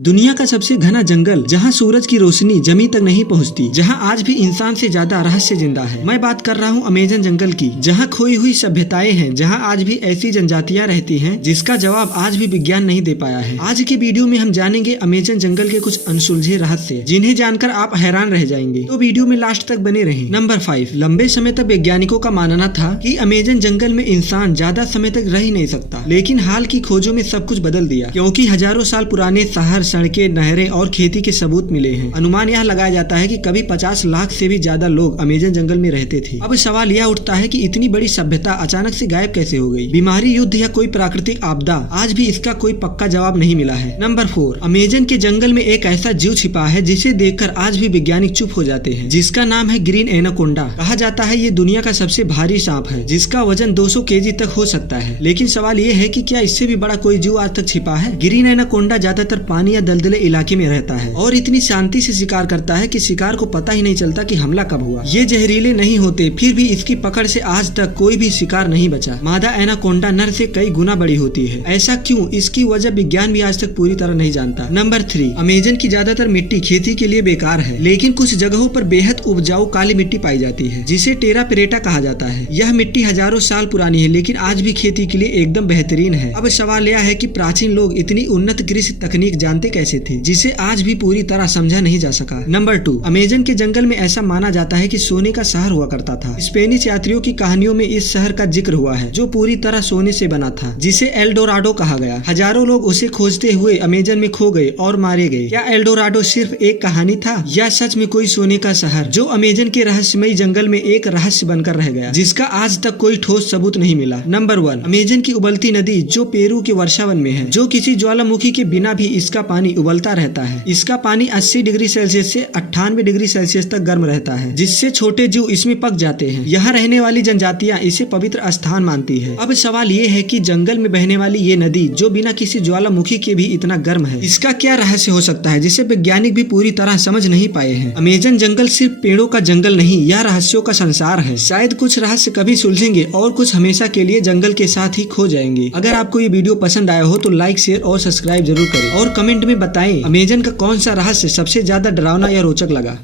दुनिया का सबसे घना जंगल, जहां सूरज की रोशनी जमीन तक नहीं पहुंचती, जहां आज भी इंसान से ज्यादा रहस्य जिंदा है। मैं बात कर रहा हूं अमेजन जंगल की, जहां खोई हुई सभ्यताएं हैं, जहां आज भी ऐसी जनजातियां रहती हैं जिसका जवाब आज भी विज्ञान नहीं दे पाया है। आज के वीडियो में हम जानेंगे अमेजन जंगल के कुछ अनसुलझे रहस्य, जिन्हें जानकर आप हैरान रह जाएंगे। तो वीडियो में लास्ट तक बने रहें। नंबर 5, लंबे समय तक वैज्ञानिकों का मानना था कि अमेजन जंगल में इंसान ज्यादा समय तक रह ही नहीं सकता, लेकिन हाल की खोजों में सब कुछ बदल दिया, क्योंकि हजारों साल पुराने शहर, सड़कें, नहरें और खेती के सबूत मिले हैं। अनुमान यह लगाया जाता है कि कभी 50 लाख से भी ज्यादा लोग अमेजन जंगल में रहते थे। अब सवाल यह उठता है कि इतनी बड़ी सभ्यता अचानक से गायब कैसे हो गई? बीमारी, युद्ध या कोई प्राकृतिक आपदा? आज भी इसका कोई पक्का जवाब नहीं मिला है। नंबर 4, अमेजन के जंगल में एक ऐसा जीव छिपा है जिसे देखकर आज भी वैज्ञानिक चुप हो जाते हैं, जिसका नाम है ग्रीन एनाकोंडा। कहा जाता है ये दुनिया का सबसे भारी सांप है, जिसका वजन 200 केजी तक हो सकता है। लेकिन सवाल ये है कि क्या इससे भी बड़ा कोई जीव आज तक छिपा है? ग्रीन एनाकोंडा ज्यादातर पानी या दलदले इलाके में रहता है और इतनी शांति से शिकार करता है कि शिकार को पता ही नहीं चलता कि हमला कब हुआ। ये जहरीले नहीं होते, फिर भी इसकी पकड़ से आज तक कोई भी शिकार नहीं बचा। मादा एनाकोंडा नर से कई गुना बड़ी होती है। ऐसा क्यों? इसकी वजह विज्ञान भी आज तक पूरी तरह नहीं जानता। नंबर 3, अमेजन की ज्यादातर मिट्टी खेती के लिए बेकार है, लेकिन कुछ जगहों पर बेहद उपजाऊ काली मिट्टी पाई जाती है, जिसे टेरा पेरेटा कहा जाता है। यह मिट्टी हजारों साल पुरानी है, लेकिन आज भी खेती के लिए एकदम बेहतरीन है। अब सवाल यह है कि प्राचीन लोग इतनी उन्नत कृषि तकनीक जानते कैसे थे, जिसे आज भी पूरी तरह समझा नहीं जा सका। नंबर 2, अमेजन के जंगल में ऐसा माना जाता है कि सोने का शहर हुआ करता था। स्पेनिश यात्रियों की कहानियों में इस शहर का जिक्र हुआ है, जो पूरी तरह सोने से बना था, जिसे एल्डोराडो कहा गया। हजारों लोग उसे खोजते हुए अमेजन में खो गए और मारे गए। क्या एल्डोराडो सिर्फ एक कहानी था, या सच में कोई सोने का शहर जो अमेजन के रहस्यमयी जंगल में एक रहस्य बनकर रह गया, जिसका आज तक कोई ठोस सबूत नहीं मिला? नंबर 1, अमेजन की उबलती नदी, जो पेरू के वर्षावन में है, जो किसी ज्वालामुखी के बिना भी इसका पानी उबलता रहता है। इसका पानी 80 डिग्री सेल्सियस से 98 डिग्री सेल्सियस तक गर्म रहता है, जिससे छोटे जीव इसमें पक जाते हैं। यहाँ रहने वाली जनजातियाँ इसे पवित्र स्थान मानती है। अब सवाल ये है कि जंगल में बहने वाली ये नदी, जो बिना किसी ज्वालामुखी के भी इतना गर्म है, इसका क्या रहस्य हो सकता है, जिसे वैज्ञानिक भी पूरी तरह समझ नहीं पाए हैं? अमेजन जंगल सिर्फ पेड़ों का जंगल नहीं, यह रहस्यों का संसार है। शायद कुछ रहस्य कभी सुलझेंगे और कुछ हमेशा के लिए जंगल के साथ ही खो जाएंगे। अगर आपको ये वीडियो पसंद आया हो तो लाइक, शेयर और सब्सक्राइब जरूर करें, और कमेंट में बताएं अमेजन का कौन सा रहस्य सबसे ज्यादा डरावना या रोचक लगा।